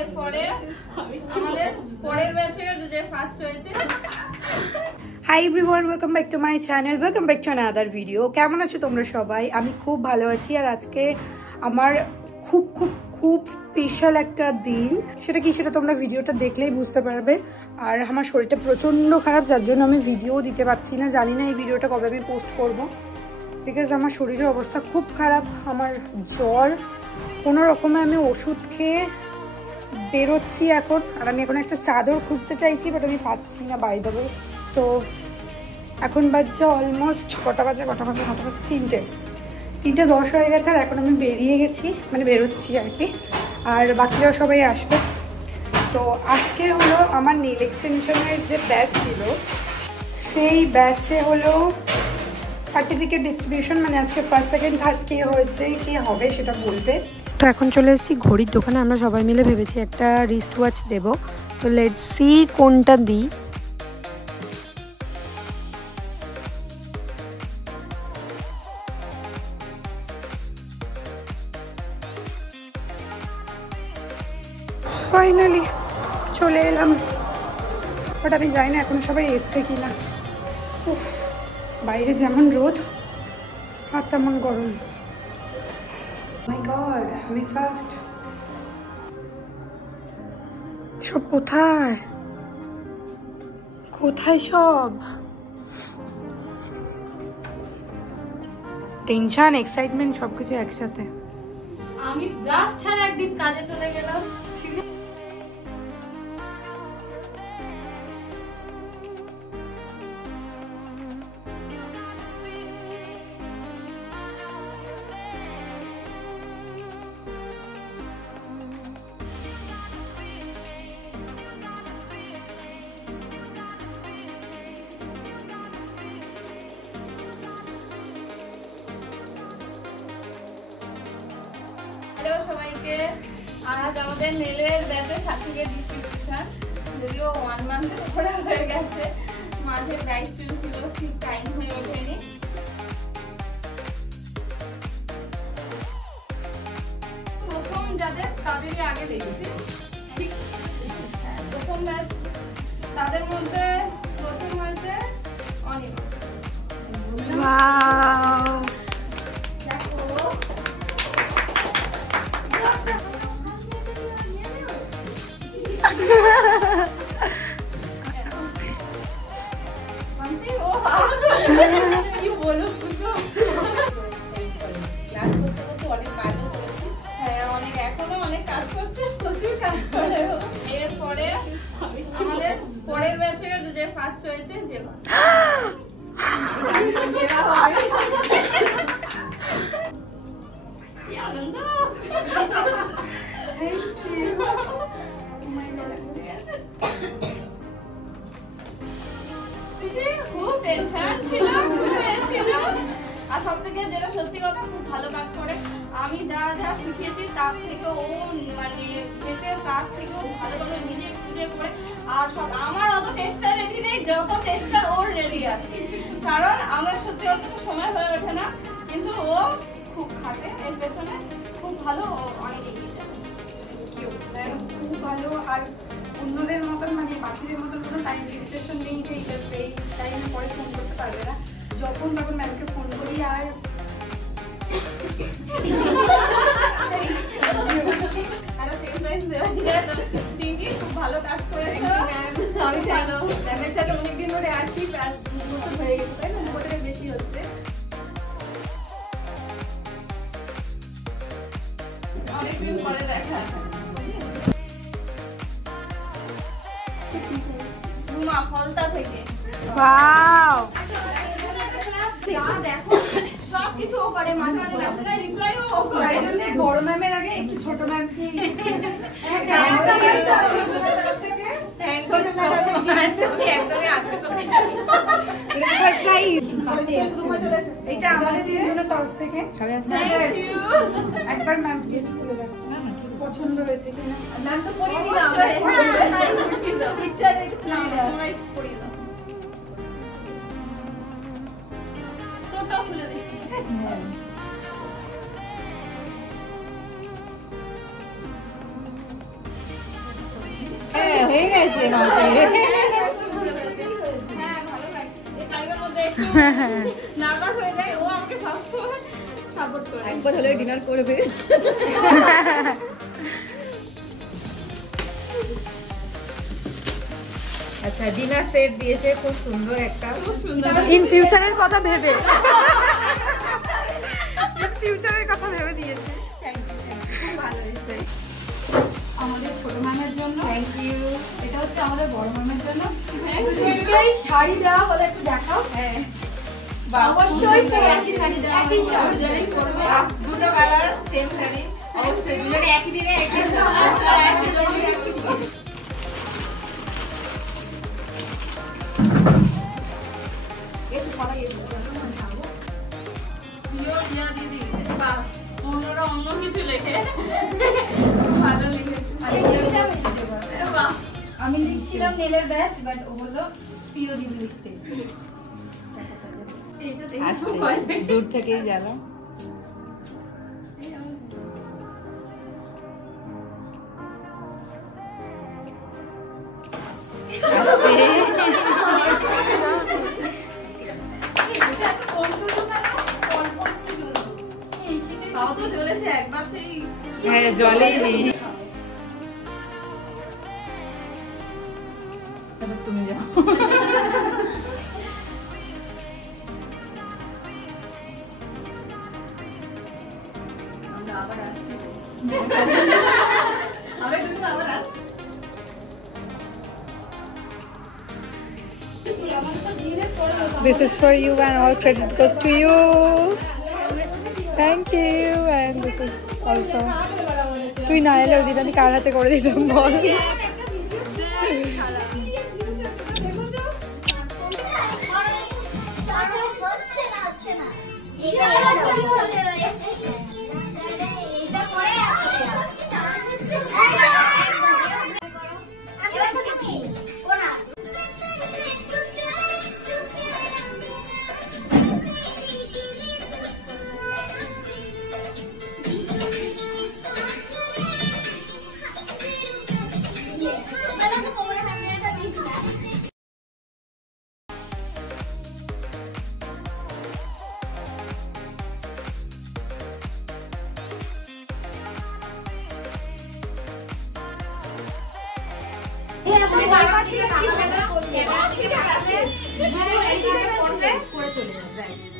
এরপরে আমাদের পরের ব্যাচের যে ফার্স্ট হয়েছে। Hi everyone, welcome back to my channel, welcome back to another video. কেমন আছো তোমরা সবাই? আমি খুব ভালো আছি। আর আজকে আমার খুব খুব খুব স্পেশাল একটা দিন। সেটা কি, সেটা তোমরা ভিডিওটা দেখলেই বুঝতে পারবে। আর আমার শরীরটা প্রচণ্ড খারাপ, যার জন্য আমি ভিডিও দিতে পারছি না। জানি না এই ভিডিওটা কবে আমি পোস্ট করবো, বিকজ আমার শরীরের অবস্থা খুব খারাপ। আমার জ্বর, কোনো রকমে আমি ওষুধ খেয়ে বেরোচ্ছি এখন। আর আমি এখন একটা চাদর খুঁজতে চাইছি, বাট আমি পাচ্ছি না বাই দ্য ওয়ে। তো এখন বাজছে অলমোস্ট কটা বাজে 3:10 হয়ে গেছে। আর এখন আমি বেরিয়ে গেছি, মানে বেরোচ্ছি আর কি। আর বাকিরাও সবাই আসবে। তো আজকে হলো আমার নেল এক্সটেনশনের যে ব্যাচ ছিল, সেই ব্যাচে হলো সার্টিফিকেট ডিস্ট্রিবিউশন। মানে আজকে ফার্স্ট সেকেন্ড থার্ড কে হয়েছে, কে হবে সেটা বলবে। তো এখন চলে এসেছি ঘড়ির দোকানে। আমরা সবাই মিলে ভেবেছি একটা রিস্ট ওয়াচ দেবো। তো লেটস সি কোনটা দিই। ফাইনালি চলে এলাম, বাট আমি জানি না এখন সবাই এসছে কিনা। বাইরে যেমন রোদ আর তেমন গরম। মাই গড, আমি ফার্স্ট। সব কোথায় কোথায় সব? টেনশন, এক্সাইটমেন্ট সবকিছু একসাথে। আমি ব্রাশ ছাড়া একদিন কাজে চলে গেলাম। হ্যালো সবাইকে, আজ আমাদের নেলের ব্যাচের সার্টিফিকেট ডিস্ট্রিবিউশন। যদিও 1 মান্থের উপরে হয়ে গেছে, মাঝে প্রাইস চলছিল, ঠিক টাইম হয়ে ওঠেনি। প্রথম যাদের তাদেরই আগে দেখছি, প্রথম ব্যাচ। তাদের মধ্যে প্রথম হয়েছে অনিমা। এরপরে আমাদের পরের ব্যাচের যে ফার্স্ট হয়েছে জেবা। কি আনন্দ! খুব টেনশন ছিল, আর সব থেকে যেটা সত্যি কথা, খুব ভালো কাজ করে। আমি যা যা শিখিয়েছি তার থেকে ও মানে খেটে তার থেকেও ভালোভাবে নিজে খুঁজে করে। আর সব আমার অত টেস্টার রেডি নেই, যত টেস্টার ওর রেডি আছে। কারণ আমার সত্যি অত সময় হয়ে ওঠে না, কিন্তু ও খুব খাটে এর পেছনে, খুব ভালো, অনেক এগিয়ে যাবে। খুব ভালো। আর অন্যদের মতন, মানে বাকিদের মতন কোনো টাইম লিমিটেশন নেই যে এই টাইমে পরে ফোন করতে পারবে না। যখন তখন ম্যামকে ফোন করি। আর খুব ভালো কাজ করেছে। আমি ভালো ম্যামের সাথে অনেকদিন ধরে আছি, প্লাস 2 বছর হয়ে গেছে, তাই না? 2 বছরের বেশি হচ্ছে। অনেকদিন পরে দেখা। রুমা ফলতা থেকে। ওয়াও, দেখো সব কিছু ও করে, মাঝে মাঝে আপনাদের রিপ্লাইও ও করে। তাই জন্য বড় ম্যামের আগে একটু ছোট ম্যামকে একদমই আসে তো এটা আমাদের তিনজনের তরফ থেকে। একবার ম্যাম প্লিজ বলে দেখো পছন্দ হয়েছে কিনা। ম্যাম তো পরিয়ে দিলাম, ইচ্ছা একটু না আমরাই পরিয়ে দাও। তোটাও খুলে দেখি। হ্যাঁ হয়ে গেছে মাকে। হ্যাঁ ভালো লাগে এই টাইমের মধ্যে একটু নার্ভাস হয়ে যায়, ও আমাকে সবসময় সাপোর্ট করে। একবার হলে ডিনার করবে। আচ্ছা ডিনার সেট দিয়েছে খুব সুন্দর একটা। খুব সুন্দর। ইন ফিউচারের কথা ভেবে, ফিউচারের কথা ভেবে দিয়েছে। খুব ভালো হয়েছে। আমাদের ছোট ম্যামের জন্য থ্যাংক ইউ। এটা হচ্ছে আমাদের বড় ম্যামের জন্য। Thank you. এই শাড়ি দেওয়া হলে একটু দেখাও। হ্যাঁ অবশ্যই তো একই শাড়ি দেওয়া একই শাড়ি করবে। দুটো কালার সেম শাড়ি, অবশ্যই দুজনে একই দিনে একই এসো সবাই এসো। পিওর ইয়া দিদি। বাহ, অন্যরা অন্য কিছু লেখে, ভালো লিখেছে। বাহ, আমি লিখছিলাম নেলের ব্যাচ, বাট ও বললো প্রিয় দিদি লিখতে। এইটা দেখে খুব আসছে ভয় লাগছে। দূর থেকেই জানো। তাও তো চলেছে একবার সেই হ্যাঁ জলেই নেই। তুমি যাও। আমরা আবার আসছি। আমরা কিন্তু আবার আসছি। This is for you and all credit goes to you. Thank you. And this is also তুই না এলে ওদিন আমি কার হাতে করে দিতাম বল। ক্যামেরা ঠিক আছে। করে চলে যাও,